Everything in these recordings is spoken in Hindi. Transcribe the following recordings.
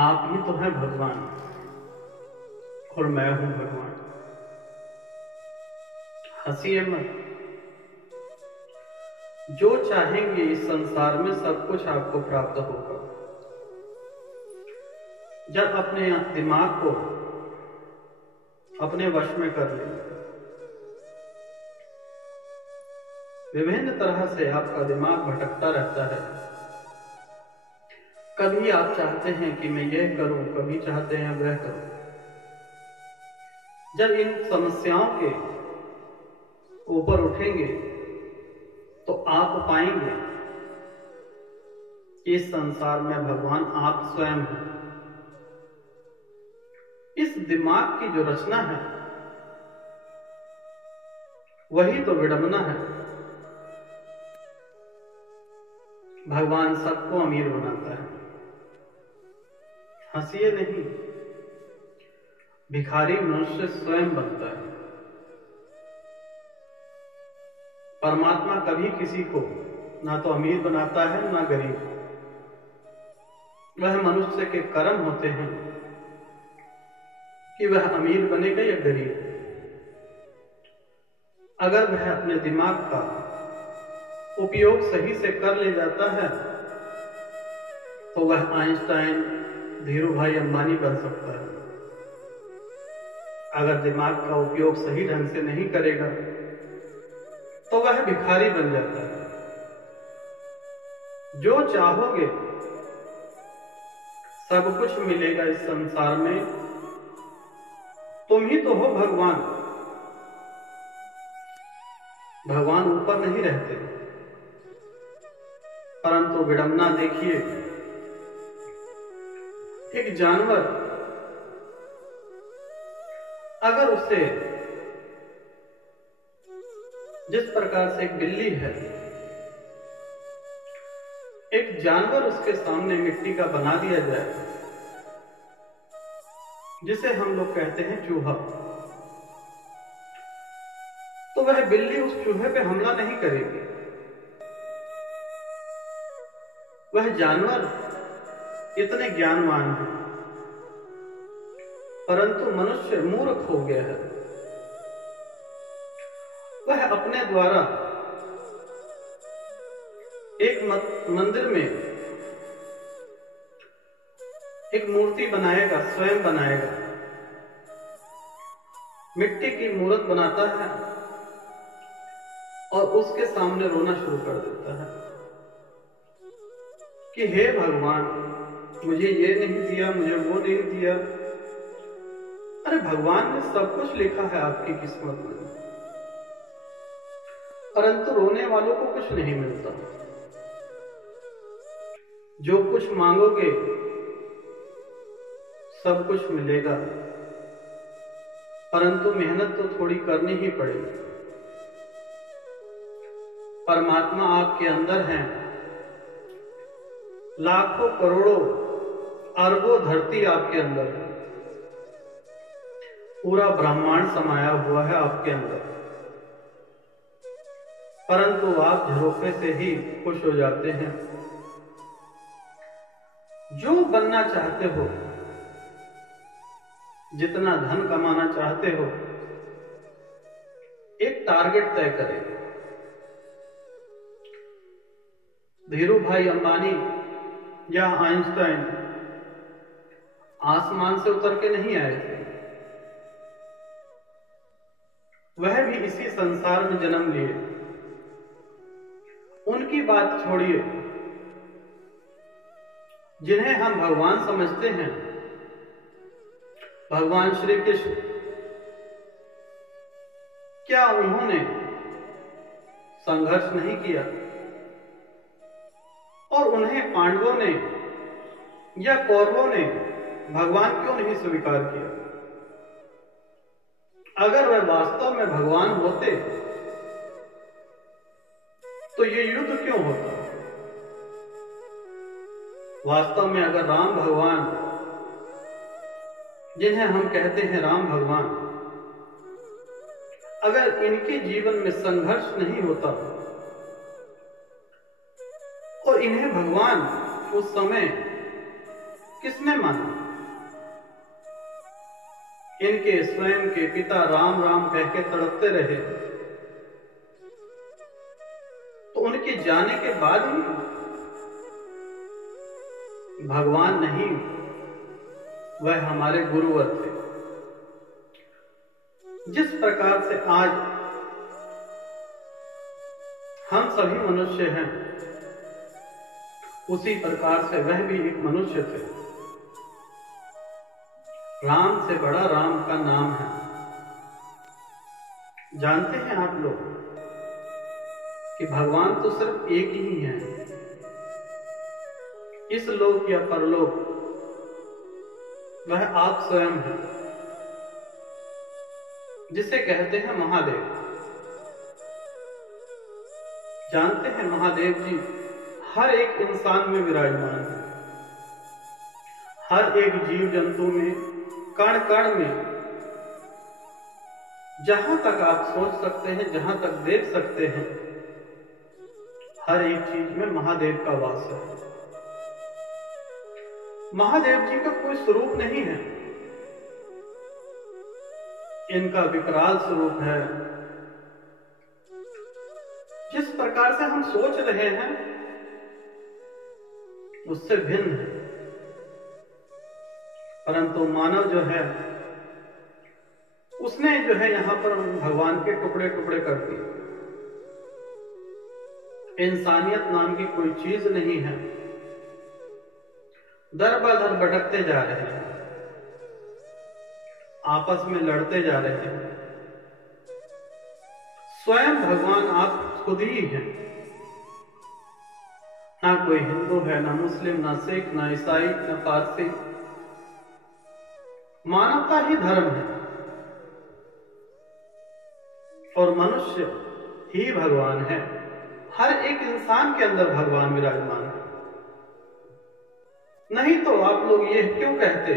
आप ही तो हैं भगवान और मैं हूं भगवान। हंसिए मत। जो चाहेंगे इस संसार में सब कुछ आपको प्राप्त होगा। जब अपने दिमाग को अपने वश में कर लेंगे, विभिन्न तरह से आपका दिमाग भटकता रहता है। कभी आप चाहते हैं कि मैं यह करूं, कभी चाहते हैं वह करूं। जब इन समस्याओं के ऊपर उठेंगे तो आप पाएंगे कि इस संसार में भगवान आप स्वयं हैं। इस दिमाग की जो रचना है वही तो विडंबना है। भगवान सबको अमीर बनाता है। हंसिए नहीं, भिखारी मनुष्य स्वयं बनता है। परमात्मा कभी किसी को ना तो अमीर बनाता है ना गरीब। वह मनुष्य के कर्म होते हैं कि वह अमीर बनेगा या गरीब। अगर वह अपने दिमाग का उपयोग सही से कर ले जाता है तो वह आइंस्टाइन, धीरू भाई अंबानी बन सकता है। अगर दिमाग का उपयोग सही ढंग से नहीं करेगा तो वह भिखारी बन जाता है। जो चाहोगे सब कुछ मिलेगा इस संसार में। तुम ही तो हो भगवान। भगवान ऊपर नहीं रहते। परंतु विडंबना देखिए, एक जानवर अगर उसे जिस प्रकार से एक बिल्ली है, एक जानवर उसके सामने मिट्टी का बना दिया जाए जिसे हम लोग कहते हैं चूहा, तो वह बिल्ली उस चूहे पे हमला नहीं करेगी। वह जानवर इतने ज्ञानवान है, परंतु मनुष्य मूर्ख हो गया है। वह अपने द्वारा एक मंदिर में एक मूर्ति बनाएगा, स्वयं बनाएगा। मिट्टी की मूर्त बनाता है और उसके सामने रोना शुरू कर देता है कि हे भगवान, मुझे ये नहीं दिया, मुझे वो नहीं दिया। अरे भगवान ने सब कुछ लिखा है आपकी किस्मत में, परंतु रोने वालों को कुछ नहीं मिलता। जो कुछ मांगोगे सब कुछ मिलेगा, परंतु मेहनत तो थोड़ी करनी ही पड़ेगी। परमात्मा आपके अंदर है। लाखों करोड़ों अरबों धरती आपके अंदर है। पूरा ब्रह्मांड समाया हुआ है आपके अंदर, परंतु आप झरोखे से ही खुश हो जाते हैं। जो बनना चाहते हो, जितना धन कमाना चाहते हो, एक टारगेट तय करें। धीरू भाई अंबानी या आइंस्टाइन आसमान से उतर के नहीं आए थे। वह भी इसी संसार में जन्म लिए। उनकी बात छोड़िए। जिन्हें हम भगवान समझते हैं, भगवान श्री कृष्ण, क्या उन्होंने संघर्ष नहीं किया? और उन्हें पांडवों ने या कौरवों ने भगवान क्यों नहीं स्वीकार किया? अगर वह वास्तव में भगवान होते तो ये युद्ध क्यों होता? वास्तव में अगर राम भगवान, जिन्हें हम कहते हैं राम भगवान, अगर इनके जीवन में संघर्ष नहीं होता और इन्हें भगवान उस समय किसने माना? इनके स्वयं के पिता राम राम कह के तड़पते रहे, तो उनके जाने के बाद भी भगवान नहीं, वह हमारे गुरुवर थे। जिस प्रकार से आज हम सभी मनुष्य हैं, उसी प्रकार से वह भी एक मनुष्य थे। राम से बड़ा राम का नाम है। जानते हैं आप लोग कि भगवान तो सिर्फ एक ही है। इस लोक या परलोक वह आप स्वयं हैं, जिसे कहते हैं महादेव। जानते हैं महादेव जी हर एक इंसान में विराजमान है, हर एक जीव जंतु में, कण कण में। जहां तक आप सोच सकते हैं, जहां तक देख सकते हैं, हर एक चीज में महादेव का वास है। महादेव जी का कोई स्वरूप नहीं है, इनका विकराल स्वरूप है। जिस प्रकार से हम सोच रहे हैं उससे भिन्न है, परंतु मानव जो है उसने जो है यहां पर भगवान के टुकड़े टुकड़े कर दिए। इंसानियत नाम की कोई चीज नहीं है, दर बदर भटकते जा रहे हैं, आपस में लड़ते जा रहे हैं। स्वयं भगवान आप खुद ही हैं। ना कोई हिंदू है, ना मुस्लिम, ना सिख, ना ईसाई, ना पारसी। मानवता ही धर्म है और मनुष्य ही भगवान है। हर एक इंसान के अंदर भगवान विराजमान है। नहीं तो आप लोग ये क्यों कहते,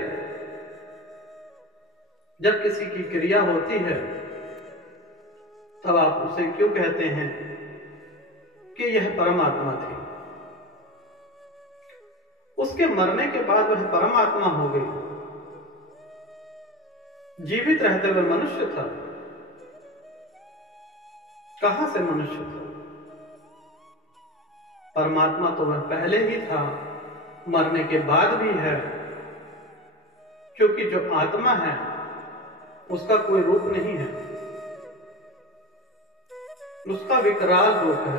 जब किसी की क्रिया होती है तब आप उसे क्यों कहते हैं कि यह परमात्मा थी? उसके मरने के बाद वह परमात्मा हो गई, जीवित रहते हुए मनुष्य था। कहां से मनुष्य था? परमात्मा तो वह पहले ही था, मरने के बाद भी है, क्योंकि जो आत्मा है उसका कोई रूप नहीं है, उसका विकराल रूप है।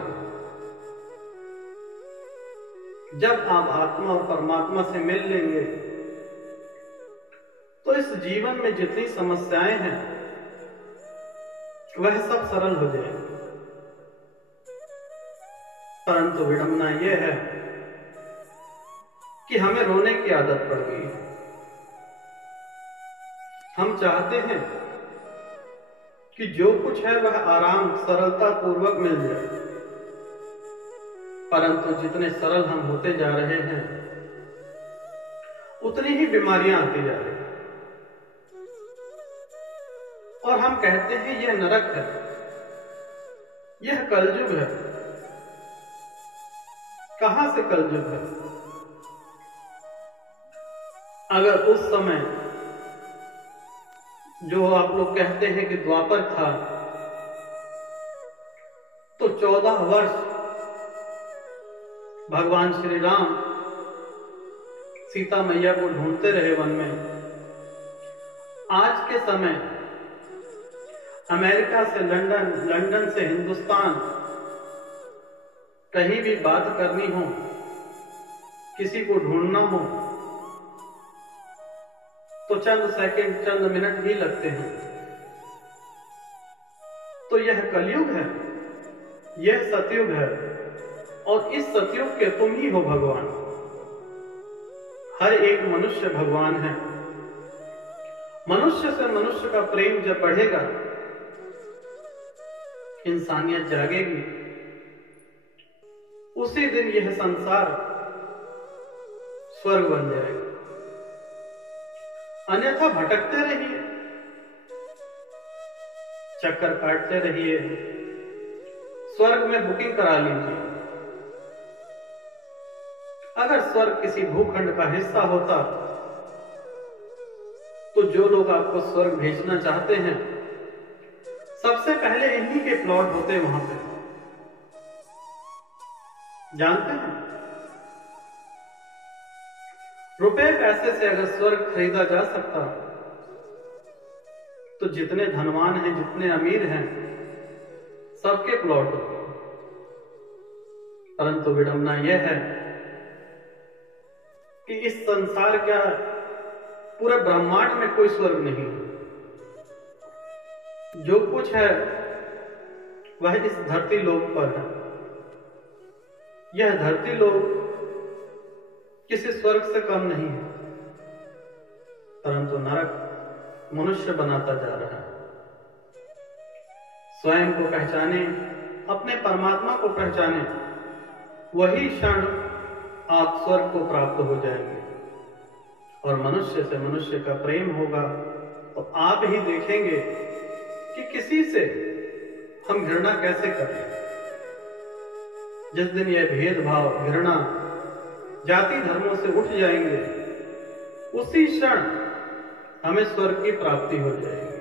जब आप आत्मा और परमात्मा से मिल लेंगे तो इस जीवन में जितनी समस्याएं हैं वह सब सरल हो जाएंगी। परंतु विडंबना यह है कि हमें रोने की आदत पड़ गई है। हम चाहते हैं कि जो कुछ है वह आराम सरलता पूर्वक मिल जाए, परंतु जितने सरल हम होते जा रहे हैं उतनी ही बीमारियां आती जा रही हैं। और हम कहते हैं यह नरक है, यह कलयुग है। कहां से कलयुग है? अगर उस समय जो आप लोग कहते हैं कि द्वापर था, तो 14 वर्ष भगवान श्री राम सीता मैया को ढूंढते रहे वन में। आज के समय अमेरिका से लंदन, लंदन से हिंदुस्तान, कहीं भी बात करनी हो, किसी को ढूंढना हो, तो चंद सेकंड, चंद मिनट ही लगते हैं। तो यह कलयुग है, यह सतयुग है, और इस सतयुग के तुम ही हो भगवान। हर एक मनुष्य भगवान है। मनुष्य से मनुष्य का प्रेम जब बढ़ेगा, इंसानियत जागेगी, उसी दिन यह संसार स्वर्ग बन जाएगा। अन्यथा भटकते रहिए, चक्कर काटते रहिए, स्वर्ग में बुकिंग करा लीजिए। अगर स्वर्ग किसी भूखंड का हिस्सा होता तो जो लोग आपको स्वर्ग भेजना चाहते हैं सबसे पहले इन्हीं के प्लॉट होते वहां पे। जानते हैं, रुपए पैसे से अगर स्वर्ग खरीदा जा सकता तो जितने धनवान हैं, जितने अमीर हैं, सबके प्लॉट होते। परंतु विडंबना यह है कि इस संसार का, पूरे ब्रह्मांड में कोई स्वर्ग नहीं है। जो कुछ है वह इस धरती लोक पर है। यह धरती लोक किसी स्वर्ग से कम नहीं है, परंतु नरक मनुष्य बनाता जा रहा है। स्वयं को पहचाने, अपने परमात्मा को पहचाने, वही क्षण आप स्वर्ग को प्राप्त हो जाएंगे और मनुष्य से मनुष्य का प्रेम होगा। तो आप ही देखेंगे कि किसी से हम घृणा कैसे करें। जिस दिन यह भेदभाव, घृणा, जाति धर्मों से उठ जाएंगे, उसी क्षण हमें स्वर्ग की प्राप्ति हो जाएगी।